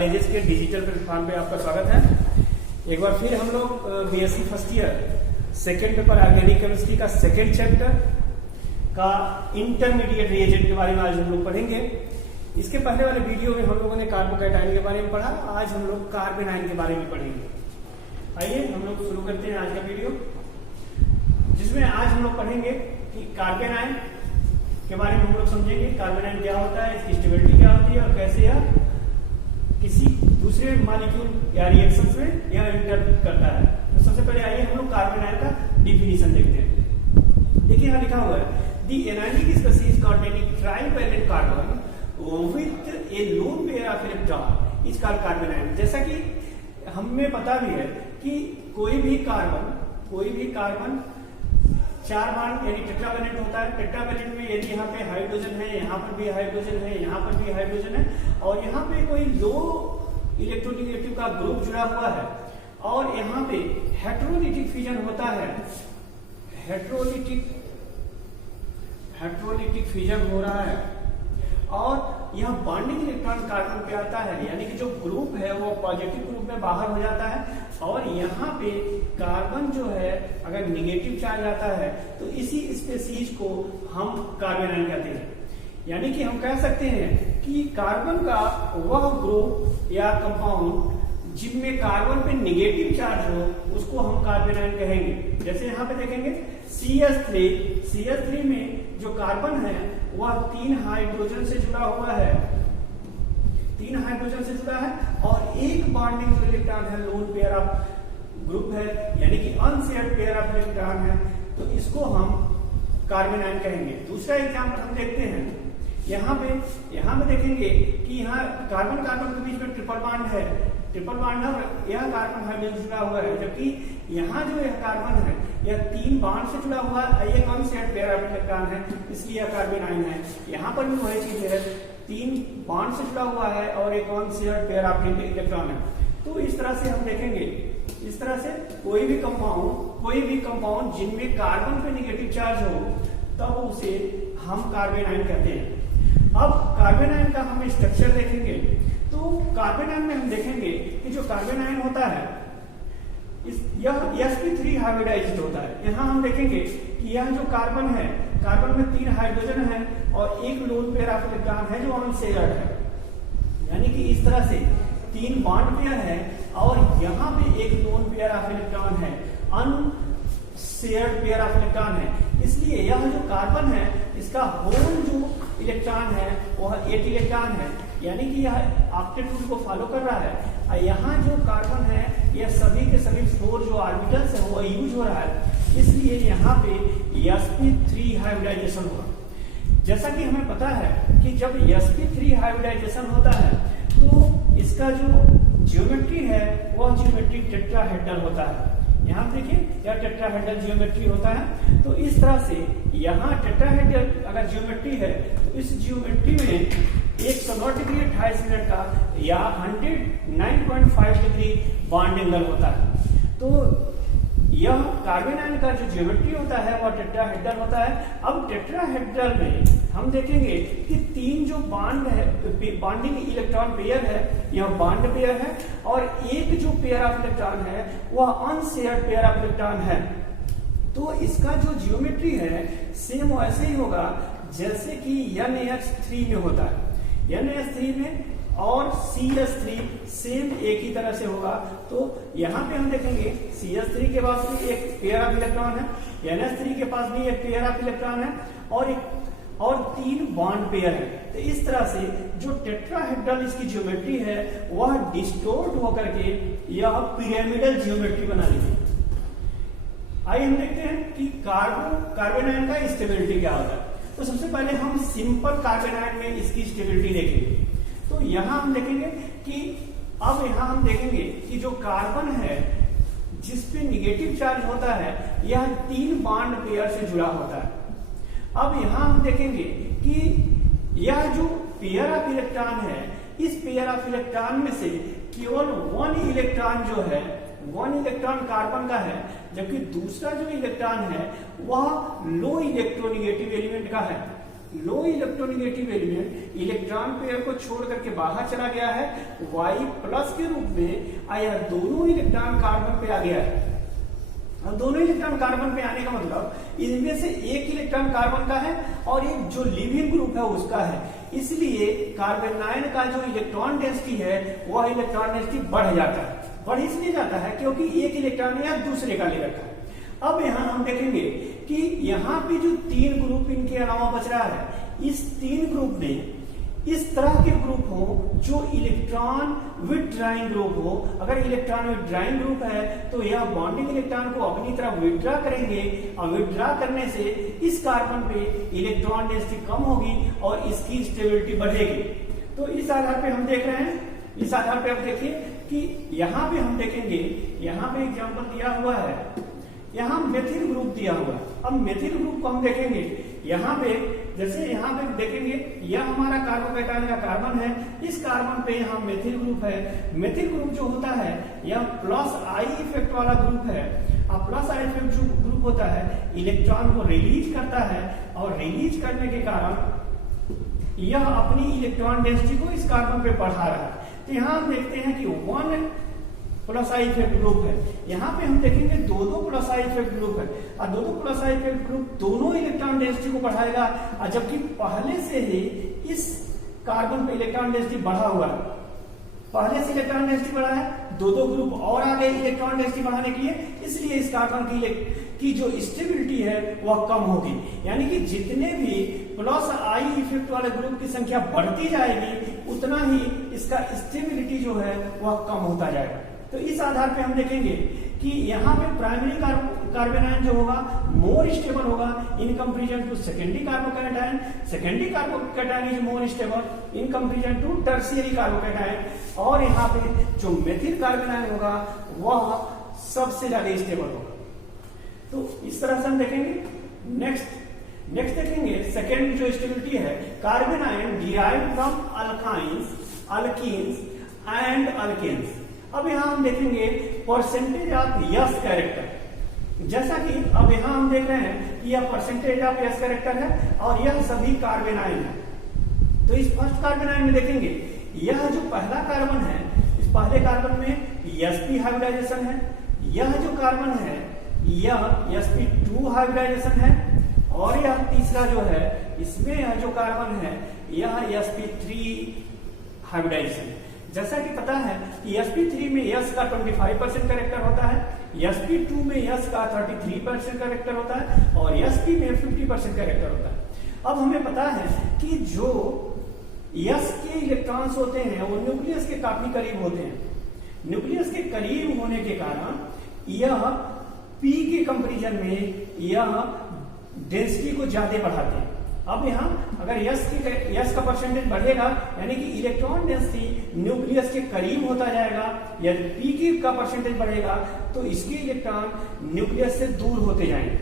Colleges के digital platform पे आपका स्वागत है। एक बार फिर हम लोग BSc first year second paper organic chemistry का सेकेंड चैप्टर का इंटरमीडिएट रिएजेंट के बारे में आज हम लोग पढ़ेंगे। इसके पहले वाले वीडियो में हम लोगों ने कार्बोकैटायन के बारे में पढ़ा, आज हम लोग कार्बेनाइन के बारे में पढ़ेंगे। आइए हम लोग शुरू करते हैं आज का वीडियो, जिसमें आज हम लोग पढ़ेंगे कि कार्बेनाइन के बारे में हम लोग समझेंगे कार्बेनाइन क्या होता है, इसकी स्टेबिलिटी क्या होती है और कैसे यह किसी दूसरे मॉलिक्यूल या रिएक्शन में यह इंटर करता है। तो सबसे पहले आइए हम लोग कार्बेनाइन का डिफिनीशन देखते हैं। देखिए यहाँ लिखा हुआ है the analytic species containing trivalent carbon with a lone pair of electron is called कार्बेनाइन। जैसा कि हमें पता भी है कि कोई भी कार्बन चार बॉन्ड यानी टेट्रावैलेंट होता है। टेट्रावैलेंट में यदि यहाँ पे हाइड्रोजन है, यहाँ पर भी हाइड्रोजन है, यहाँ पर भी हाइड्रोजन है और यहाँ पे कोई लो इलेक्ट्रोनेगेटिव का ग्रुप जुड़ा हुआ है और यहाँ पे हेटेरोलिटिक फ्यूजन होता है, हेटेरोलिटिक फ्यूजन हो रहा है और यह बॉन्डिंग इलेक्ट्रॉन कार्बन पे आता है, यानी कि जो ग्रुप है वो पॉजिटिव ग्रुप में बाहर हो जाता है और यहाँ पे कार्बन जो है अगर निगेटिव चार्ज आता है तो इसी स्पीशीज को हम कार्बेनाइन कहते हैं। यानी कि हम कह सकते हैं कि कार्बन का वह ग्रुप या कंपाउंड जिनमें कार्बन पे निगेटिव चार्ज हो उसको हम कार्बेनाइन कहेंगे। जैसे यहाँ पे देखेंगे CH3 में जो कार्बन है वह 3 हाइड्रोजन से जुड़ा हुआ है, 3 हाइड्रोजन से जुड़ा है और एक बॉन्डिंग जो इलेक्ट्रॉन है लोन पेयर ऑफ ग्रुप है, यानी कि अनशेयर्ड पेयर ऑफ इलेक्ट्रॉन है, तो इसको हम कार्बेनाइन कहेंगे। दूसरा एग्जाम्पल हम देखते हैं, यहाँ पे देखेंगे कि यहाँ कार्बन के बीच में ट्रिपल बॉन्ड है, ट्रिपल बॉन्ड है, यह कार्बन हाइड्रोजन जुड़ा हुआ है, जबकि यहाँ जो यह कार्बन है यह 3 बॉन्ड से जुड़ा हुआ है, एक अनशेयर्ड पेयर ऑफ इलेक्ट्रॉन है, इसलिए यह कार्बेनाइन है। यहाँ पर भी वही चीज है, 3 बॉन्ड से जुड़ा हुआ है और एक अनशेयर्ड पेयर ऑफ इलेक्ट्रॉन है। तो इस तरह से हम देखेंगे, इस तरह से कोई भी कंपाउंड जिनमें कार्बन पे निगेटिव चार्ज हो तब उसे हम कार्बेनाइन कहते हैं। अब कार्बेनाइन का हम स्ट्रक्चर देखेंगे तो कार्बेनाइन में हम देखेंगे कि जो कार्बेनाइन होता है यह sp3 हाइब्रिडाइज्ड होता है। यहाँ हम देखेंगे कि यह जो कार्बन है, कार्बन में 3 हाइड्रोजन है और एक लोन पेयर ऑफ इलेक्ट्रॉन है जो अनशेयर्ड है, यानी कि इस तरह से 3 बॉन्ड पेयर है और यहाँ पे एक लोन पेयर ऑफ इलेक्ट्रॉन है, अनशेयर्ड पेयर ऑफ इलेक्ट्रॉन है। इसलिए यह जो कार्बन है इसका होल जो इलेक्ट्रॉन है वह 8 इलेक्ट्रॉन है, यानी कि यह ऑक्टेट रूल को फॉलो कर रहा है। यहाँ जो कार्बन है यह सभी के सभी 4 जो ऑर्बिटल्स है वो यूज हो रहा है, इसलिए यहाँ पे sp3 हाइब्रिडाइजेशन होगा। जैसा कि हमें पता है कि जब sp3 हाइब्रिडाइजेशन होता है तो इसका जो ज्योमेट्री है वह ज्योमेट्री टेट्राहेड्रल होता है। यहाँ देखिए यह टेट्राहेड्रल ज्योमेट्री होता है। तो इस तरह से यहाँ टेट्राहेड्रल अगर ज्योमेट्री है तो इस ज्योमेट्री में 109 डिग्री 28 मिनट का या 109.5 डिग्री बॉन्ड एंगल होता है। तो यह कार्बेनाइन का जो ज्योमेट्री होता है वह टेट्राहेड्रल होता है। अब टेट्राहेड्रल में हम देखेंगे कि 3 जो बॉन्ड है, बॉन्डिंग इलेक्ट्रॉन पेयर है, यह बॉन्ड पेयर है और एक जो पेयर ऑफ इलेक्ट्रॉन है वह अनशेयर्ड पेयर ऑफ इलेक्ट्रॉन है। तो इसका जो ज्योमेट्री है सेम वैसे ही होगा जैसे कि NH3 में होता है, NH3 में और CH3 सेम एक ही तरह से होगा। तो यहाँ पे हम देखेंगे CH3 के पास भी एक पेयर ऑफ इलेक्ट्रॉन है, NH3 के पास भी एक पेयर ऑफ इलेक्ट्रॉन है और 3 बॉन्ड पेयर है। तो इस तरह से जो टेट्राहेड्रल इसकी ज्योमेट्री है वह डिस्टोर्ट होकर के यह पिरामिडल ज्योमेट्री बना लेगी। आइए हम देखते हैं कि कार्बेनाइन का स्टेबिलिटी क्या होता है। तो सबसे पहले हम सिंपल कार्बेनाइन में इसकी स्टेबिलिटी देखेंगे। तो यहाँ हम देखेंगे कि जो कार्बन है जिसपे निगेटिव चार्ज होता है यह 3 बॉन्ड पेयर से जुड़ा होता है। अब यहाँ हम देखेंगे कि यह जो पेयर ऑफ इलेक्ट्रॉन है इस पेयर ऑफ इलेक्ट्रॉन में से केवल 1 इलेक्ट्रॉन जो है 1 इलेक्ट्रॉन कार्बन का है, जबकि दूसरा जो इलेक्ट्रॉन है वह लो इलेक्ट्रोनेगेटिव एलिमेंट का है। लो इलेक्ट्रोनेगेटिव एलिमेंट इलेक्ट्रॉन पेयर को छोड़ करके बाहर चला गया है, Y+ के रूप में आया, दोनों इलेक्ट्रॉन कार्बन पे आ गया है। अब दोनों इलेक्ट्रॉन कार्बन पे आने का मतलब इनमें से एक इलेक्ट्रॉन कार्बन का है और एक जो लिविंग ग्रुप है उसका है, इसलिए कार्बेनाइन का जो इलेक्ट्रॉन डेंसिटी है वह इलेक्ट्रॉन डेंसिटी बढ़ जाता है। बढ़ इसलिए जाता है क्योंकि एक इलेक्ट्रॉन या दूसरे का ले रखा है। अब यहाँ हम देखेंगे कि यहाँ पे जो 3 ग्रुप इनके अलावा बच रहा है, इस 3 ग्रुप में इस तरह के ग्रुप हो जो इलेक्ट्रॉन विथड्राइंग ग्रुप हो। अगर इलेक्ट्रॉन विथड्राइंग ग्रुप है तो यह बॉन्डिंग इलेक्ट्रॉन को अपनी तरफ विथड्रा करेंगे और विथड्रा करने से इस कार्बन पे इलेक्ट्रॉन डेंसिटी कम होगी और इसकी स्टेबिलिटी बढ़ेगी। तो इस आधार पे हम देख रहे हैं, इस आधार पे आप देखिए कि यहाँ पे हम देखेंगे, यहाँ पे एग्जाम्पल दिया हुआ है, यहाँ मेथिल ग्रुप दिया हुआ है। अब मेथिल ग्रुप को हम देखेंगे, यहाँ पे जैसे यहाँ पे देखेंगे यह हमारा कार्बोकैटायन का कार्बन है, इस कार्बन पे यहाँ मेथिल ग्रुप है। मेथिल ग्रुप जो होता है यह +I इफेक्ट वाला ग्रुप है। अब +I इफेक्ट जो ग्रुप होता है इलेक्ट्रॉन को रिलीज करता है और रिलीज करने के कारण यह अपनी इलेक्ट्रॉन डेंसिटी को इस कार्बन पे बढ़ा रहा है। तो यहाँ हम देखते हैं कि 1+I इफेक्ट ग्रुप है, यहाँ पे हम देखेंगे 2+I इफेक्ट ग्रुप है और 2+I इफेक्ट ग्रुप दोनों इलेक्ट्रॉन डेंसिटी को बढ़ाएगा, और जबकि पहले से ही इस कार्बन पे इलेक्ट्रॉन डेंसिटी बढ़ा हुआ है, पहले से इलेक्ट्रॉन डेंसिटी बढ़ा है, 2 ग्रुप और आ गए इलेक्ट्रॉन डेंसिटी बढ़ाने के लिए, इसलिए इस कार्बन की जो स्टेबिलिटी है वह कम होगी। यानी कि जितने भी +I इफेक्ट वाले ग्रुप की संख्या बढ़ती जाएगी उतना ही इसका स्टेबिलिटी जो है वह कम होता जाएगा। तो इस आधार पे हम देखेंगे कि यहाँ पे प्राइमरी कार्बोनाइन जो होगा मोर स्टेबल होगा in comparison to secondary carbocation. Secondary carbocation is more stable in comparison to tertiary carbocation, और यहाँ पे जो मेथिल कार्बोनाइन होगा वह सबसे ज्यादा स्टेबल होगा। तो इस तरह से हम देखेंगे। नेक्स्ट देखेंगे सेकेंड जो स्टेबिलिटी है, carbanion derived from alkynes, alkenes and alkanes. अब यहाँ हम देखेंगे परसेंटेज ऑफ यस कैरेक्टर। जैसा कि अब यहाँ हम देख रहे हैं कि यह परसेंटेज ऑफ यस कैरेक्टर है और यह सभी कार्बोनाइन है। तो इस फर्स्ट कार्बोनाइन में देखेंगे यह जो पहला कार्बन है, इस पहले कार्बन में sp हाइब्रिडाइजेशन है, यह जो कार्बन है यह sp2 हाइब्रिडाइजेशन है, और यह तीसरा जो है इसमें यह जो कार्बन है यह sp3 हाइब्रिडाइजेशन है। जैसा कि पता है कि sp3 में S का 25% कैरेक्टर होता है, sp2 में S का 33% कैरेक्टर होता है और sp में 50% कैरेक्टर होता है। अब हमें पता है कि जो S के इलेक्ट्रॉन्स होते हैं वो न्यूक्लियस के काफी करीब होते हैं। न्यूक्लियस के करीब होने के कारण यह P के कंपैरिजन में यह डेंसिटी को ज्यादा बढ़ाते हैं। अब यहाँ अगर यस का परसेंटेज बढ़ेगा यानी कि इलेक्ट्रॉन डेंसिटी न्यूक्लियस के करीब होता जाएगा, यदि पी का परसेंटेज बढ़ेगा तो इसके इलेक्ट्रॉन न्यूक्लियस से दूर होते जाएंगे।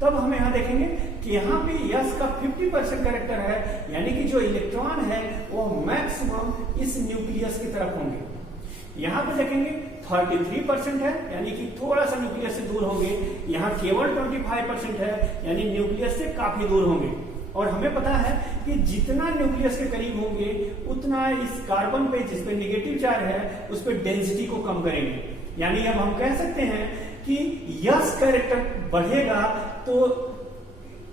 तब हम यहाँ देखेंगे कि यहाँ पे यस का 50% कैरेक्टर है, यानी कि जो इलेक्ट्रॉन है वो मैक्सिमम इस न्यूक्लियस की तरफ होंगे। यहाँ पे देखेंगे 33% है, यानी कि थोड़ा सा न्यूक्लियस से दूर होंगे। यहाँ केवल 25% है, यानी न्यूक्लियस से काफी दूर होंगे। और हमें पता है कि जितना न्यूक्लियस के करीब होंगे उतना इस कार्बन पे जिस पे नेगेटिव चार्ज है उस पे डेंसिटी को कम करेंगे। यानी अब हम कह सकते हैं कि यस कैरेक्टर बढ़ेगा तो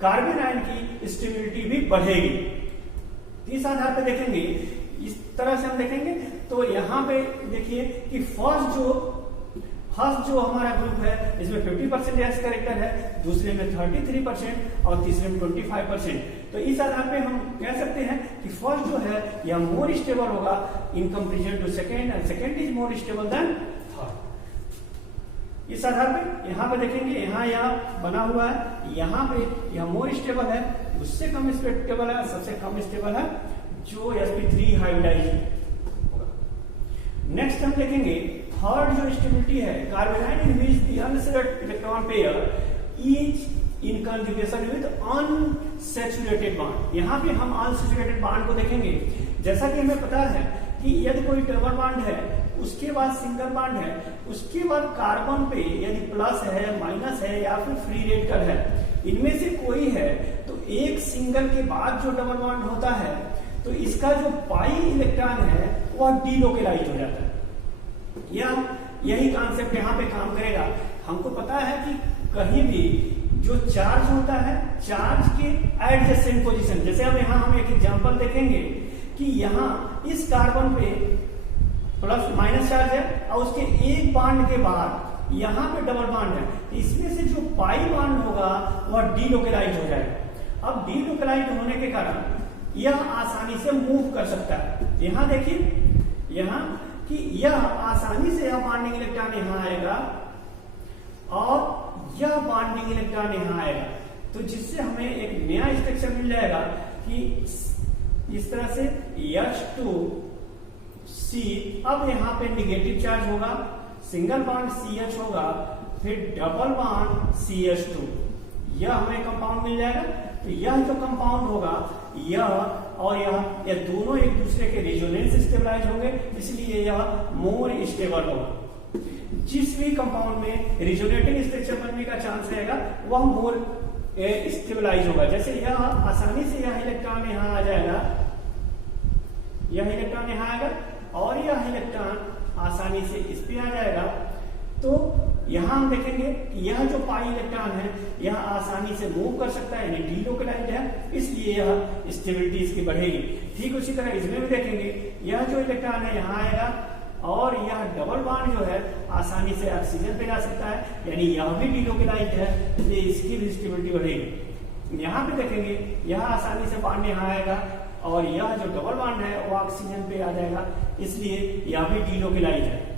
कार्बोनाइन की स्टेबिलिटी भी बढ़ेगी। इस आधार पे देखेंगे, इस तरह से हम देखेंगे तो यहाँ पे देखिए कि फर्स्ट जो हमारा ग्रुप है इसमें 50% यस कैरेक्टर है, दूसरे में 33% और तीसरे में 25%। तो इस आधार पे हम कह सकते हैं कि फर्स्ट जो है यह मोर स्टेबल होगा in comparison to second, and second is more stable than third. इस आधार पे यहाँ पे देखेंगे, यहाँ बना हुआ है, यहाँ पे यह मोर स्टेबल है, उससे कम स्टेबल है, सबसे कम स्टेबल है जो sp3 हाइब्रिडाइजेशन होगा। नेक्स्ट हम देखेंगे थर्ड जो स्टेबिलिटी है, carbanion in which the unsaturated electron pair is in conjugation with unsaturated bond. यहाँ पे हम अनसैचुरेटेड बॉन्ड को देखेंगे। जैसा कि हमें पता है कि यदि कोई डबल बॉन्ड है उसके बाद सिंगल बॉन्ड है, उसके बाद कार्बन पे यदि प्लस है, माइनस है या फिर फ्री रेडिकल है, इनमें से कोई है, तो एक सिंगल के बाद जो डबल बॉन्ड होता है तो इसका जो पाई इलेक्ट्रॉन है वह डीलोकेलाइज हो जाता है। यही कॉन्सेप्ट यहाँ पे काम करेगा। हमको पता है कि कहीं भी जो चार्ज होता है, चार्ज के एडजेसेंट पोजीशन, जैसे अब यहाँ हम एक एग्जांपल देखेंगे कि यहाँ इस कार्बन पे प्लस माइनस चार्ज है और उसके एक बॉन्ड के बाद यहाँ पे डबल बॉन्ड है, इसमें से जो पाई बॉन्ड होगा वह डीलोकेलाइज हो जाएगा। अब डीलोकेलाइज होने के कारण यह आसानी से मूव कर सकता है। यहाँ देखिए यहाँ कि यह आसानी से यह बॉन्डिंग इलेक्ट्रॉन यहाँ आएगा और यह बॉन्डिंग इलेक्ट्रॉन यहाँ आएगा, तो जिससे हमें एक नया स्ट्रक्चर मिल जाएगा कि इस तरह से H2C। अब यहाँ पे निगेटिव चार्ज होगा, सिंगल बॉन्ड CH होगा, फिर डबल बॉन्ड CH2, यह हमें कंपाउंड मिल जाएगा। तो यह जो कंपाउंड होगा यह और यह दोनों एक दूसरे के रेजोनेंस स्टेबलाइज होंगे, इसलिए यह मोर स्टेबल होगा। जिस भी कंपाउंड में रेजोनेटिंग स्ट्रक्चर बनने का चांस रहेगा वह मोर स्टेबलाइज होगा। जैसे यह आसानी से यह इलेक्ट्रॉन यहाँ आ जाएगा, यह इलेक्ट्रॉन यहाँ आएगा और यह इलेक्ट्रॉन आसानी से इस पे आ जाएगा। तो यहाँ हम देखेंगे कि यह जो पाई इलेक्ट्रॉन है यह आसानी से मूव कर सकता है, यानी डीलोकेलाइज्ड है, इसलिए यह स्टेबिलिटी इसकी बढ़ेगी। ठीक उसी तरह इसमें भी देखेंगे यह जो इलेक्ट्रॉन है यहाँ आएगा और यह डबल बॉन्ड जो है आसानी से ऑक्सीजन पे जा सकता है, यानी यह भी डीलोकेलाइज्ड है, इसलिए इसकी भी स्टेबिलिटी बढ़ेगी। यहाँ पे देखेंगे यह आसानी से बॉन्ड यहाँ आएगा और यह जो डबल बॉन्ड है वो ऑक्सीजन पे आ जाएगा, इसलिए यह भी डीलोकेलाइज्ड है।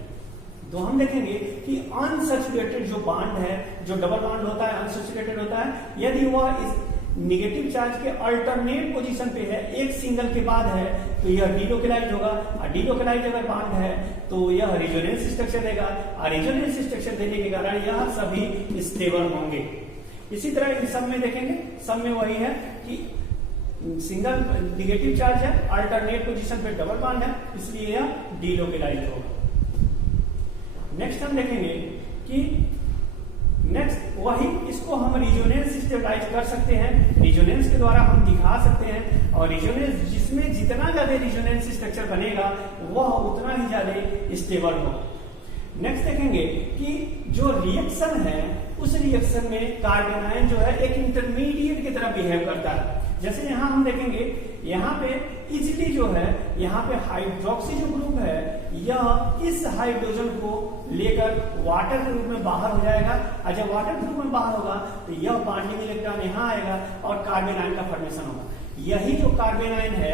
तो हम देखेंगे कि अनसैचुरेटेड जो बॉन्ड है, जो डबल बॉन्ड होता है अनसैचुरेटेड होता है, यदि वह इस नेगेटिव चार्ज के अल्टरनेट पोजीशन पे है, एक सिंगल के बाद है, तो यह डीलोकेलाइज होगा। और डीलोकेलाइज अगर बॉन्ड है तो यह रेजोनेंस स्ट्रक्चर देगा और रेजोनेंस स्ट्रक्चर देने के कारण यह सभी स्टेबल होंगे। इसी तरह इन सब में देखेंगे, सब में वही है कि सिंगल नेगेटिव चार्ज है, अल्टरनेट पोजीशन पे डबल बॉन्ड है, इसलिए यह डीलोकेलाइज होगा। नेक्स्ट हम देखेंगे कि नेक्स्ट वही इसको हम रेजोनेंस स्टेबलाइज कर सकते हैं, रेजोनेंस के द्वारा हम दिखा सकते हैं। और रेजोनेंस जिसमें जितना ज्यादा रेजोनेंस स्ट्रक्चर बनेगा वह उतना ही ज्यादा स्टेबल होगा। नेक्स्ट देखेंगे कि जो रिएक्शन है उस रिएक्शन में कार्बन आयन जो है एक इंटरमीडिएट की तरह बिहेव करता है। जैसे यहाँ हम देखेंगे यहाँ पे इजिली जो है यहाँ पे हाइड्रोक्सी जो ग्रुप है यह इस हाइड्रोजन को लेकर वाटर के रूप में बाहर हो जाएगा, और जब वाटर के रूप में बाहर होगा तो यह बॉन्डिंग इलेक्ट्रॉन यहाँ आएगा और कार्बन आयन का फॉर्मेशन होगा। यही जो कार्बन आयन है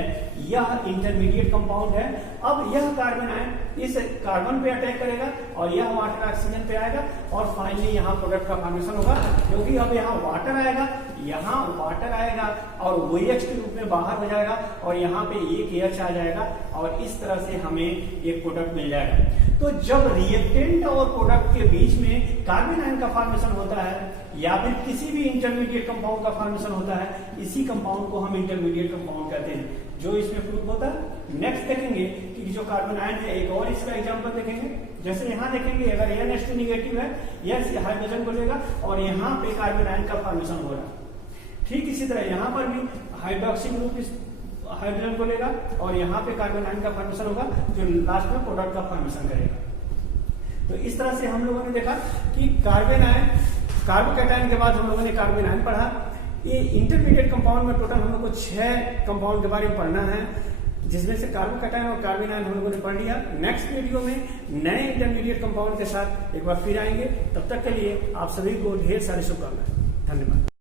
यह इंटरमीडिएट कंपाउंड है। अब यह कार्बन आयन इस कार्बन पे अटैक करेगा और यह वाटर ऑक्सीजन पे आएगा और फाइनली यहाँ प्रोडक्ट का फॉर्मेशन होगा, क्योंकि अब यहाँ वाटर आएगा, यहाँ वाटर आएगा और OH के रूप में बाहर हो जाएगा और यहाँ पे एक H आ जाएगा और इस तरह से हमें एक प्रोडक्ट मिल जाएगा। तो जब रिएक्टेंट और प्रोडक्ट के बीच में कार्बन आयन का फॉर्मेशन होता है या फिर किसी भी इंटरमीडिएट कंपाउंड का फॉर्मेशन होता है, इसी कंपाउंड को हम इंटरमीडिएट कंपाउंड कहते हैं, जो इसमें प्रूफ होता है। नेक्स्ट देखेंगे कि जो कार्बन आयन है एक और इसका एग्जांपल देखेंगे। जैसे यहाँ देखेंगे अगर NH2 निगेटिव है, यह हाइड्रोजन को लेगा और यहाँ पे कार्बन आयन का फॉर्मेशन हो रहा है। ठीक इसी तरह यहाँ पर भी हाइड्रोक्सी ग्रुप इस हाइड्रोजन को लेगा और यहाँ पे कार्बन आयन का फॉर्मेशन होगा जो लास्ट में प्रोडक्ट का फॉर्मेशन करेगा। तो इस तरह से हम लोगों ने देखा कि कार्बन आयन, कार्बोकैटायन के बाद हम लोगों ने कार्बन आयन पढ़ा। ये इंटरमीडिएट कंपाउंड में टोटल हम लोग को 6 कंपाउंड के बारे में पढ़ना है, जिसमें से कार्बोकैटायन और कार्बन आयन हम लोगों ने पढ़ लिया। नेक्स्ट वीडियो में नए इंटरमीडिएट कंपाउंड के साथ एक बार फिर आएंगे। तब तक के लिए आप सभी को ढेर सारी शुभकामनाएं। धन्यवाद।